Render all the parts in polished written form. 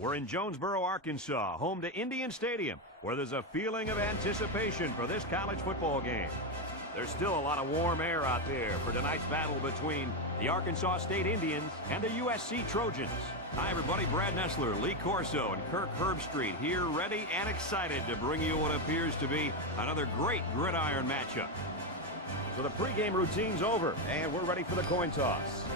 We're in Jonesboro, Arkansas, home to Indian Stadium, where there's a feeling of anticipation for this college football game. There's still a lot of warm air out there for tonight's battle between the Arkansas State Indians and the USC Trojans. Hi, everybody. Brad Nessler, Lee Corso, and Kirk Herbstreit here, ready and excited to bring you what appears to be another great gridiron matchup. So the pregame routine's over, and we're ready for the coin toss.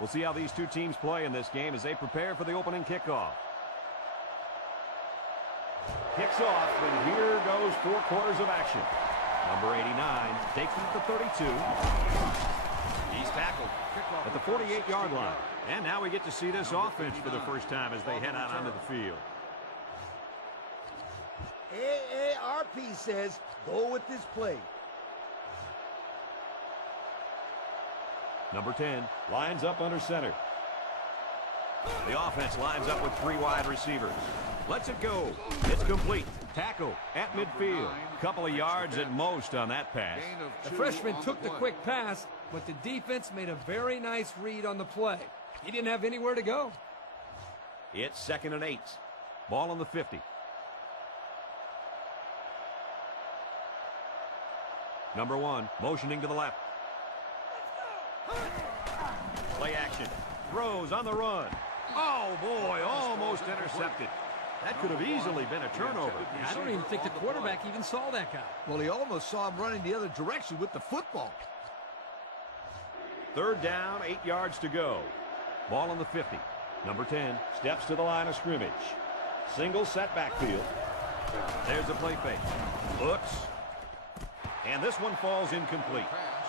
We'll see how these two teams play in this game as they prepare for the opening kickoff. Kicks off, and here goes 4 quarters of action. Number 89 takes it at the 32. He's tackled at the 48-yard line. And now we get to see this offense for the first time as they head out onto the field. AARP says go with this play. Number 10 lines up under center. The offense lines up with 3 wide receivers. Lets it go. It's complete. Tackle at midfield. Couple of yards at most on that pass. The freshman took the quick pass, but the defense made a very nice read on the play. He didn't have anywhere to go. It's 2nd and 8. Ball on the 50. Number 1 motioning to the left. Play action. Throws on the run. Oh, boy, almost intercepted. That could have easily been a turnover. I don't even think the quarterback even saw that guy. Well, he almost saw him running the other direction with the football. 3rd down, 8 yards to go. Ball on the 50. Number 10 steps to the line of scrimmage. Single set backfield. There's a play fake. Looks. And this one falls incomplete.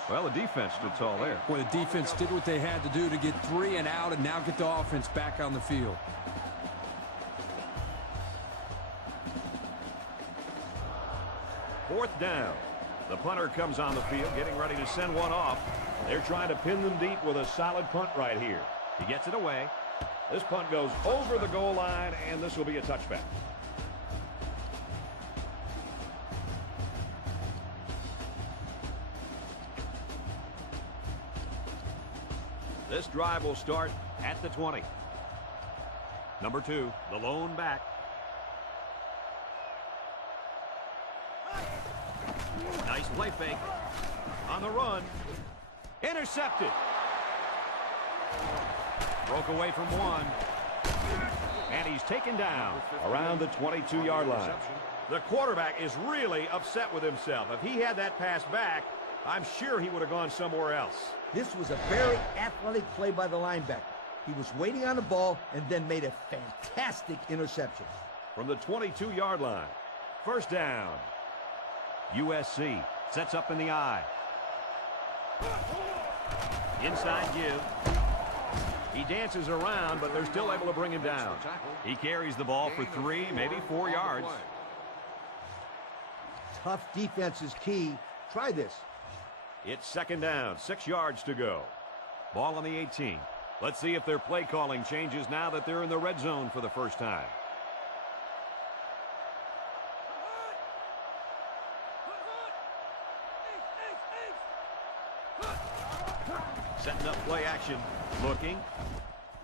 Well, the defense stood tall there. Well, the defense did what they had to do to get 3 and out and now get the offense back on the field. Fourth down. The punter comes on the field, getting ready to send one off. They're trying to pin them deep with a solid punt right here. He gets it away. This punt goes over the goal line, and this will be a touchback. This drive will start at the 20. Number 2, the lone back. Nice play fake. On the run. Intercepted. Broke away from 1. And he's taken down around the 22-yard line. The quarterback is really upset with himself. If he had that pass back, I'm sure he would have gone somewhere else. This was a very athletic play by the linebacker. He was waiting on the ball and then made a fantastic interception. From the 22-yard line, 1st down. USC sets up in the I. Inside give. He dances around, but they're still able to bring him down. He carries the ball for 3, maybe 4 yards. Tough defense is key. Try this. It's 2nd down, 6 yards to go. Ball on the 18. Let's see if their play calling changes now that they're in the red zone for the first time. Setting up play action. Looking.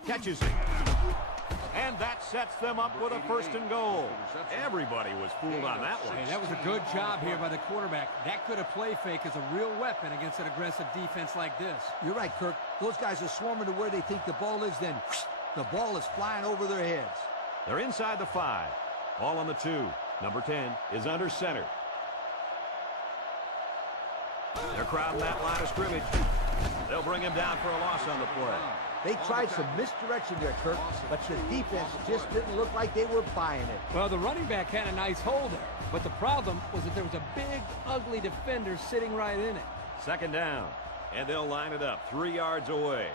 Catches it. And that sets them up with a 1st and goal. Everybody was fooled on that one. Hey, that was a good job here by the quarterback. That could have play fake as a real weapon against an aggressive defense like this. You're right, Kirk. Those guys are swarming to where they think the ball is, then the ball is flying over their heads. They're inside the 5. Ball on the 2. Number 10 is under center. They're crowding that line of scrimmage. They'll bring him down for a loss on the play. They tried some misdirection there, Kirk, but the defense just didn't look like they were buying it. Well, the running back had a nice hole there, but the problem was that there was a big, ugly defender sitting right in it. 2nd down, and they'll line it up 3 yards away.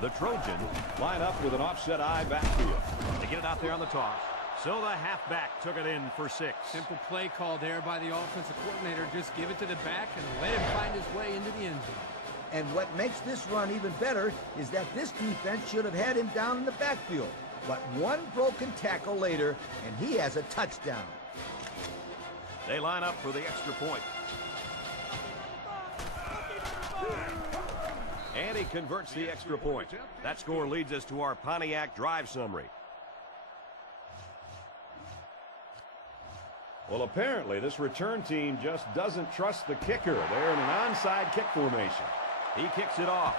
The Trojans line up with an offset I backfield. They get it out there on the toss. So the halfback took it in for 6. Simple play call there by the offensive coordinator. Just give it to the back and let him find his way into the end zone. And what makes this run even better is that this defense should have had him down in the backfield. But one broken tackle later, and he has a touchdown. They line up for the extra point. And he converts the extra point. That score leads us to our Pontiac drive summary. Well, apparently this return team just doesn't trust the kicker. They're in an onside kick formation. He kicks it off.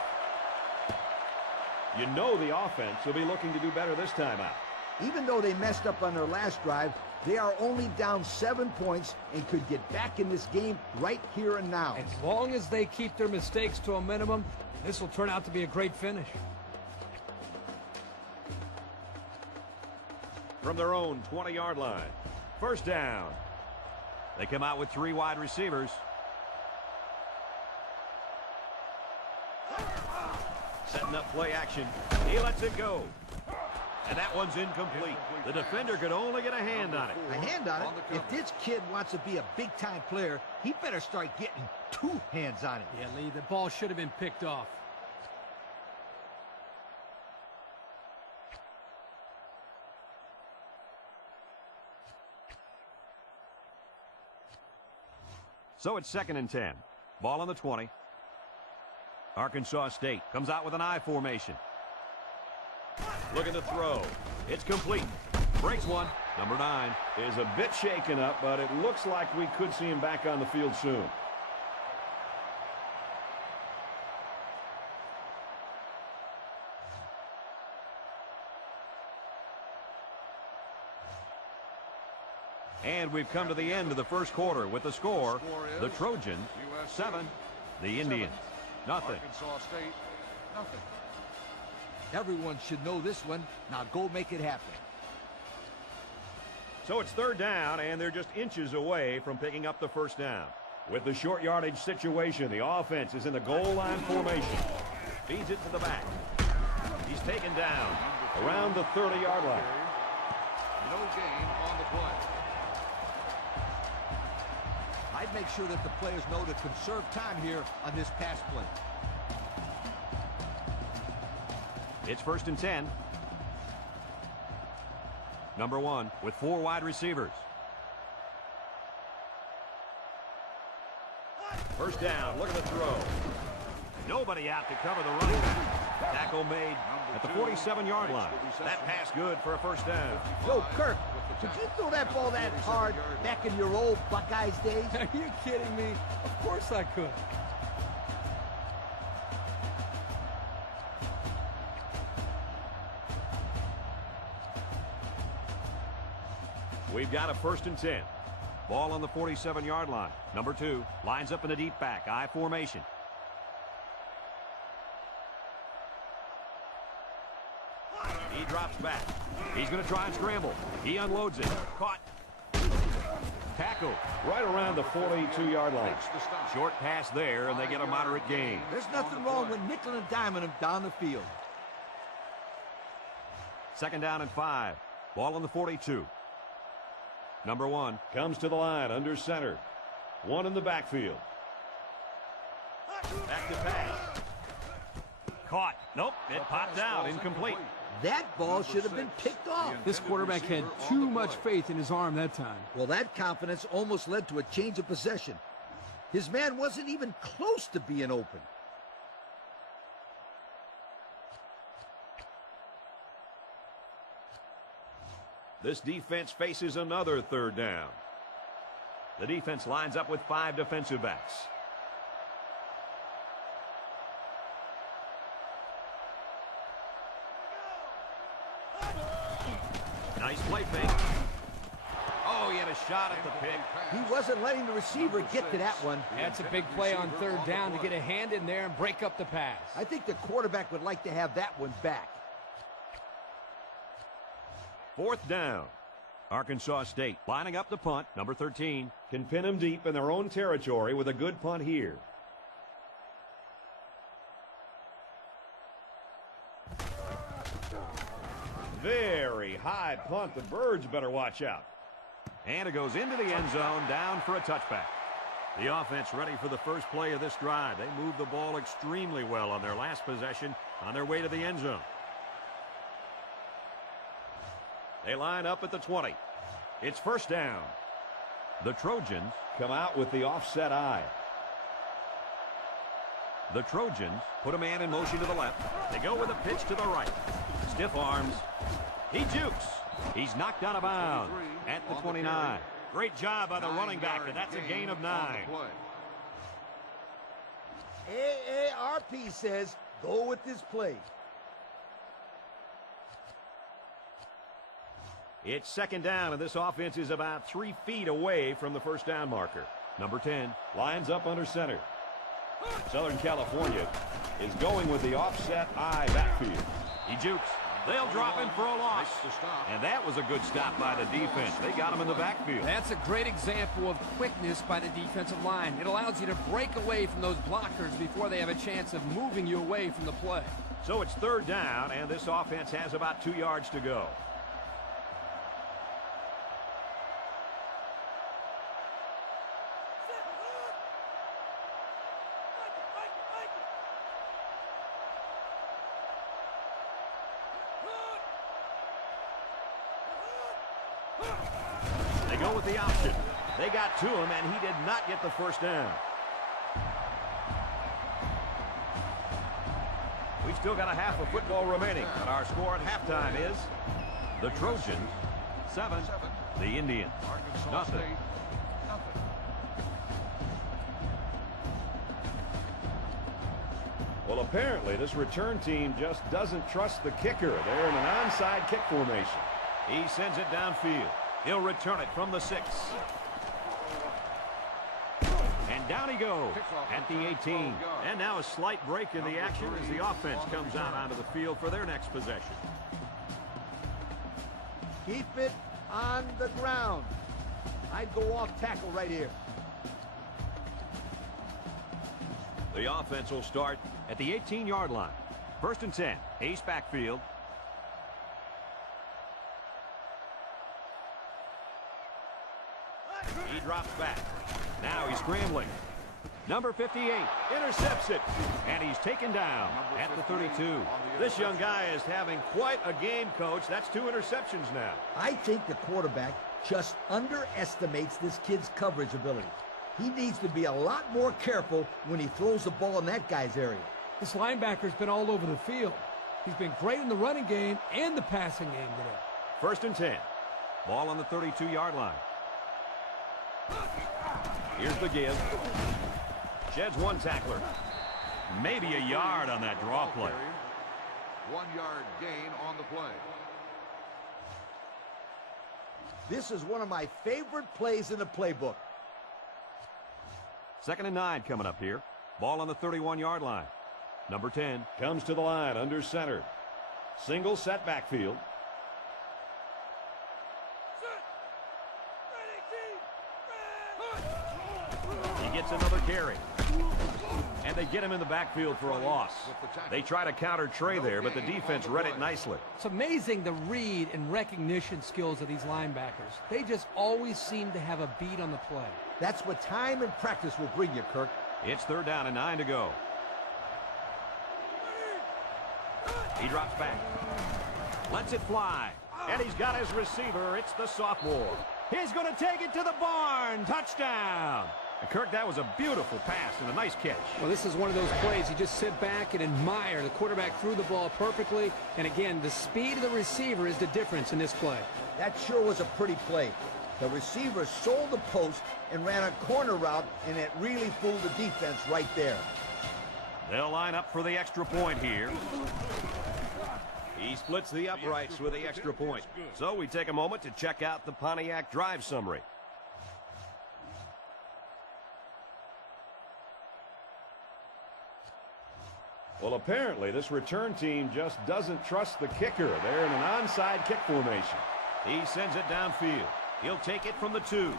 You know the offense will be looking to do better this time out. Even though they messed up on their last drive, they are only down 7 points and could get back in this game right here and now. As long as they keep their mistakes to a minimum, this will turn out to be a great finish. From their own 20-yard line. First down. They come out with 3 wide receivers. Setting up play action. He lets it go. And that one's incomplete. The defender could only get a hand on it. A hand on it? If this kid wants to be a big-time player, he better start getting 2 hands on it. Yeah, Lee, the ball should have been picked off. So it's 2nd and 10. Ball on the 20. Arkansas State comes out with an I formation. Look at the throw. It's complete. Breaks one. Number 9 is a bit shaken up, but it looks like we could see him back on the field soon. And we've come to the end of the first quarter with the score. The Trojans 7, the Indians nothing. Arkansas State, nothing. Everyone should know this one. Now go make it happen. So it's 3rd down, and they're just inches away from picking up the first down. With the short yardage situation, the offense is in the goal line formation. Feeds it to the back. He's taken down around the 30-yard line. No gain on the play. I'd make sure that the players know to conserve time here on this pass play. It's 1st and 10. Number 1 with 4 wide receivers. First down. Look at the throw. Nobody out to cover the running back. Tackle made at the 47-yard line. That pass good for a first down. Yo, Kirk, could you throw that ball that hard back in your old Buckeyes days? Are you kidding me? Of course I could. We've got a 1st and 10. Ball on the 47-yard line. Number 2 lines up in the deep back. I formation. He drops back. He's going to try and scramble. He unloads it. Caught. Tackle. Right around the 42-yard line. Short pass there, and they get a moderate gain. There's nothing wrong with nickel and diming him down the field. 2nd down and 5. Ball on the 42. Number 1 comes to the line under center. 1 in the backfield. Back to pass. Caught. Nope. It popped out. Incomplete. That ball should have been picked off. This quarterback had too much faith in his arm that time. Well, that confidence almost led to a change of possession. His man wasn't even close to being open. This defense faces another 3rd down. The defense lines up with 5 defensive backs. Nice play fake. Oh, he had a shot at the pick. He wasn't letting the receiver get to that one. That's a big play on 3rd down to get a hand in there and break up the pass. I think the quarterback would like to have that one back. 4th down. Arkansas State lining up the punt. Number 13 can pin them deep in their own territory with a good punt here. Very high punt. The Birds better watch out. And it goes into the end zone, down for a touchback. The offense ready for the first play of this drive. They moved the ball extremely well on their last possession on their way to the end zone. They line up at the 20. It's 1st down. The Trojans come out with the offset I. The Trojans put a man in motion to the left. They go with a pitch to the right. Stiff arms. He jukes. He's knocked out of bounds at the 29. Great job by the running back, and that's a gain of 9. AARP says go with this play. It's second down, and this offense is about 3 feet away from the first down marker. Number 10 lines up under center. Southern California is going with the offset I backfield. He jukes. They'll drop him for a loss. And that was a good stop by the defense. They got him in the backfield. That's a great example of quickness by the defensive line. It allows you to break away from those blockers before they have a chance of moving you away from the play. So it's third down, and this offense has about 2 yards to go. They go with the option. They got to him, and he did not get the first down. We've still got a half of football remaining, and our score at halftime is the Trojans 7, the Indians nothing. Well, apparently this return team just doesn't trust the kicker. They're in an onside kick formation. He sends it downfield. He'll return it from the 6. And down he goes at the 18. And now a slight break in the action as the offense comes out onto the field for their next possession. Keep it on the ground. I'd go off tackle right here. The offense will start at the 18-yard line. First and 10. Ace backfield. He drops back. Now he's scrambling. Number 58 intercepts it, and he's taken down at the 32. This young guy is having quite a game, Coach. That's 2 interceptions now. I think the quarterback just underestimates this kid's coverage ability. He needs to be a lot more careful when he throws the ball in that guy's area. This linebacker's been all over the field. He's been great in the running game and the passing game today. First and 10. Ball on the 32-yard line. Here's the give. Sheds one tackler. Maybe a yard on that draw play. 1 yard gain on the play. This is one of my favorite plays in the playbook. Second and 9 coming up here. Ball on the 31-yard line. Number 10 comes to the line under center. Single set backfield. He gets another carry. And they get him in the backfield for a loss. They try to counter Trey there, but the defense read it nicely. It's amazing the read and recognition skills of these linebackers. They just always seem to have a beat on the play. That's what time and practice will bring you, Kirk. It's third down and 9 to go. He drops back. Lets it fly. And he's got his receiver. It's the sophomore. He's going to take it to the barn. Touchdown. And Kirk, that was a beautiful pass and a nice catch. Well, this is one of those plays you just sit back and admire. The quarterback threw the ball perfectly. And again, the speed of the receiver is the difference in this play. That sure was a pretty play. The receiver sold the post and ran a corner route, and it really fooled the defense right there. They'll line up for the extra point here. He splits the uprights with the extra point. So we take a moment to check out the Pontiac drive summary. Well, apparently this return team just doesn't trust the kicker. They're in an onside kick formation. He sends it downfield. He'll take it from the 2.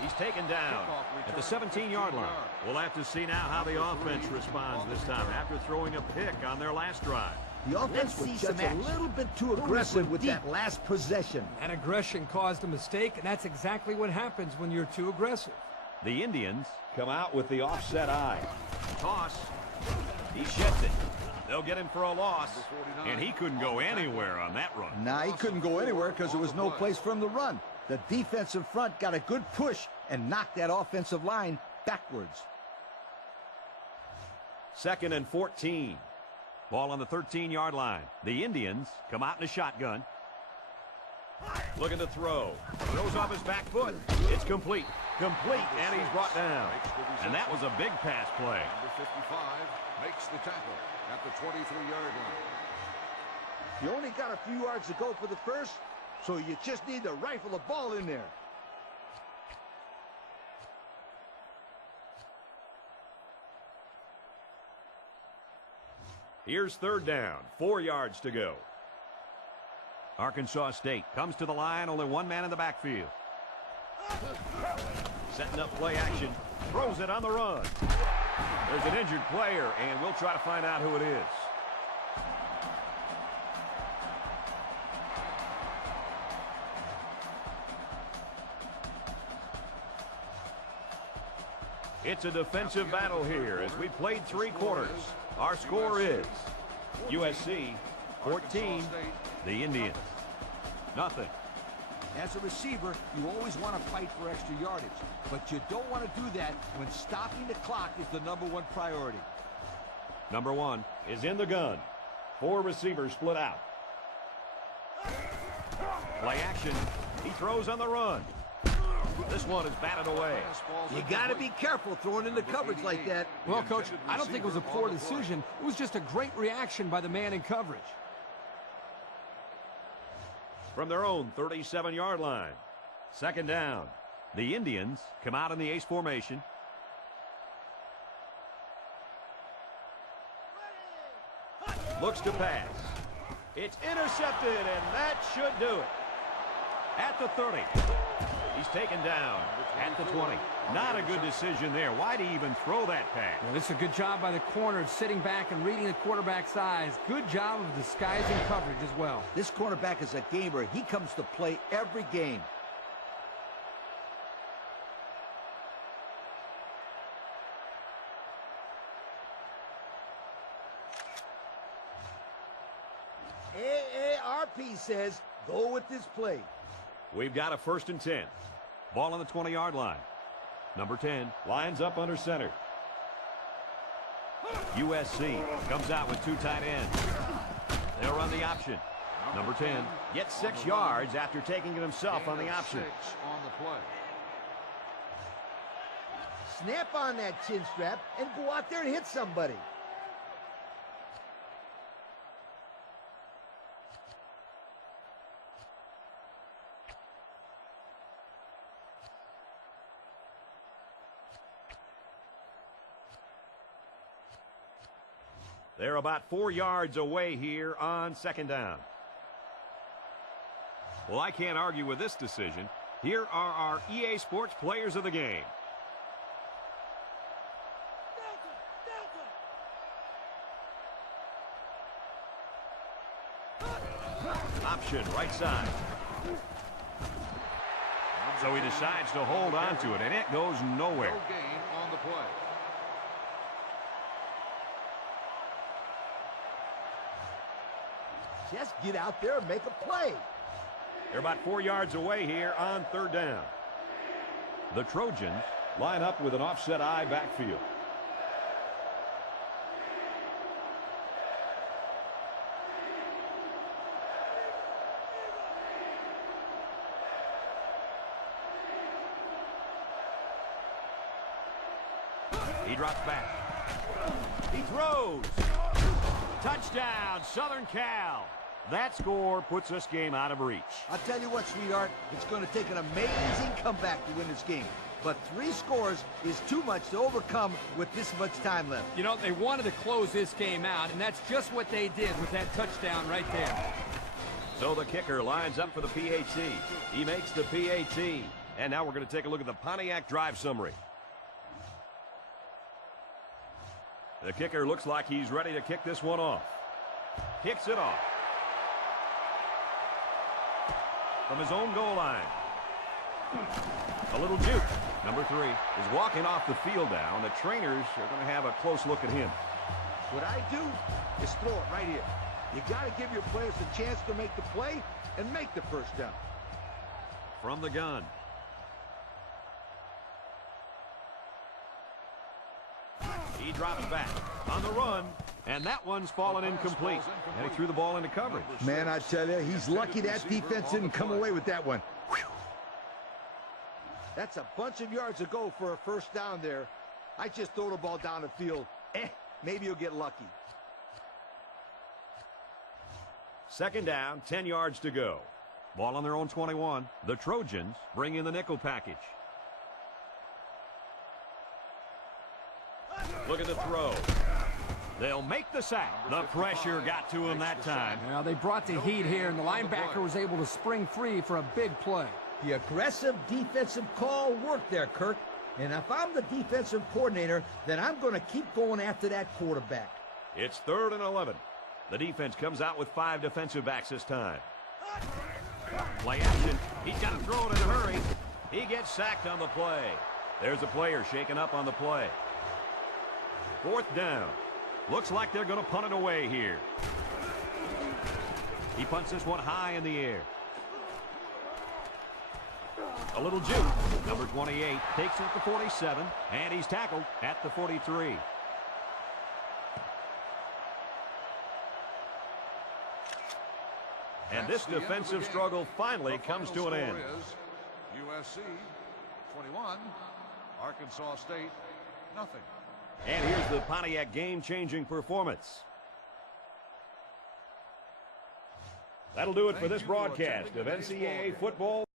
He's taken down at the 17-yard line. We'll have to see now how the offense responds this time after throwing a pick on their last drive. The offense was just a little bit too aggressive with that last possession. That aggression caused a mistake, and that's exactly what happens when you're too aggressive. The Indians come out with the offset I. Toss. He sheds it. They'll get him for a loss, and he couldn't go anywhere on that run. Nah, he couldn't go anywhere because there was no place for him to run. The defensive front got a good push and knocked that offensive line backwards. 2nd and 14. Ball on the 13-yard line. The Indians come out in a shotgun. Looking to throw. Throws off his back foot. It's complete. Complete, and he's brought down. And that was a big pass play. Number 55 makes the tackle at the 23-yard line. You only got a few yards to go for the first, so you just need to rifle the ball in there. Here's 3rd down. 4 yards to go. Arkansas State comes to the line. Only one man in the backfield. Setting up play action. Throws it on the run. There's an injured player, and we'll try to find out who it is. It's a defensive battle here as we played 3 quarters. Our score is USC 14, the Indians nothing. As a receiver, you always want to fight for extra yardage, but you don't want to do that when stopping the clock is the #1 priority. Number 1 is in the gun. 4 receivers split out. Play action. He throws on the run. This one is batted away. You got to be careful throwing into coverage like that. Well, Coach, I don't think it was a poor decision. It was just a great reaction by the man in coverage. From their own 37-yard line. 2nd down. The Indians come out in the ace formation. Looks to pass. It's intercepted, and that should do it. At the 30. He's taken down at the 20. Not a good decision there. Why'd he even throw that pass? Well, this is a good job by the corner of sitting back and reading the quarterback's eyes. Good job of disguising coverage as well. This cornerback is a gamer. He comes to play every game. AARP says go with this play. We've got a 1st and 10. Ball on the 20-yard line. Number 10 Lines up under center. USC comes out with 2 tight ends. They'll run the option. Number 10 gets 6 yards after taking it himself on the option. 6 on the play. Snap on that chin strap and go out there and hit somebody. They're about 4 yards away here on 2nd down. Well, I can't argue with this decision. Here are our EA Sports players of the game. Option right side. So he decides to hold on to it, and it goes nowhere. No gain on the play. Just get out there and make a play. They're about 4 yards away here on 3rd down. The Trojans Line up with an offset eye backfield. He drops back. He throws. Touchdown, Southern Cal. That score puts this game out of reach. I'll tell you what, sweetheart, it's going to take an amazing comeback to win this game. But 3 scores is too much to overcome with this much time left. You know, they wanted to close this game out, and that's just what they did with that touchdown right there. So the kicker lines up for the PAT. He makes the PAT. And now we're going to take a look at the Pontiac drive summary. The kicker looks like he's ready to kick this one off. Kicks it off. From his own goal line. A little juke. Number 3 is walking off the field now, and the trainers are going to have a close look at him. What I do is throw it right here. You got to give your players a chance to make the play and make the first down. From the gun. He drops back on the run, and that one's fallen incomplete. And he threw the ball into coverage. Man, I tell you, he's lucky that defense didn't come away with that one. Whew. That's a bunch of yards to go for a first down there. I just throw the ball down the field. Maybe you'll get lucky. Second down, 10 yards to go. Ball on their own 21. The Trojans bring in the nickel package. Look at the throw. They'll make the sack. The pressure got to him that time. Now they brought the heat here, and the linebacker was able to spring free for a big play. The aggressive defensive call worked there, Kirk. And if I'm the defensive coordinator, then I'm going to keep going after that quarterback. It's 3rd and 11. The defense comes out with 5 defensive backs this time. Play action. He's got to throw it in a hurry. He gets sacked on the play. There's a player shaken up on the play. 4th down. Looks like they're going to punt it away here. He punts this one high in the air. A little juke. Number 28 takes it at the 47, and he's tackled at the 43. And this defensive struggle finally comes to an end. USC 21, Arkansas State nothing. And here's the Pontiac game-changing performance. That'll do it for this broadcast of NCAA football.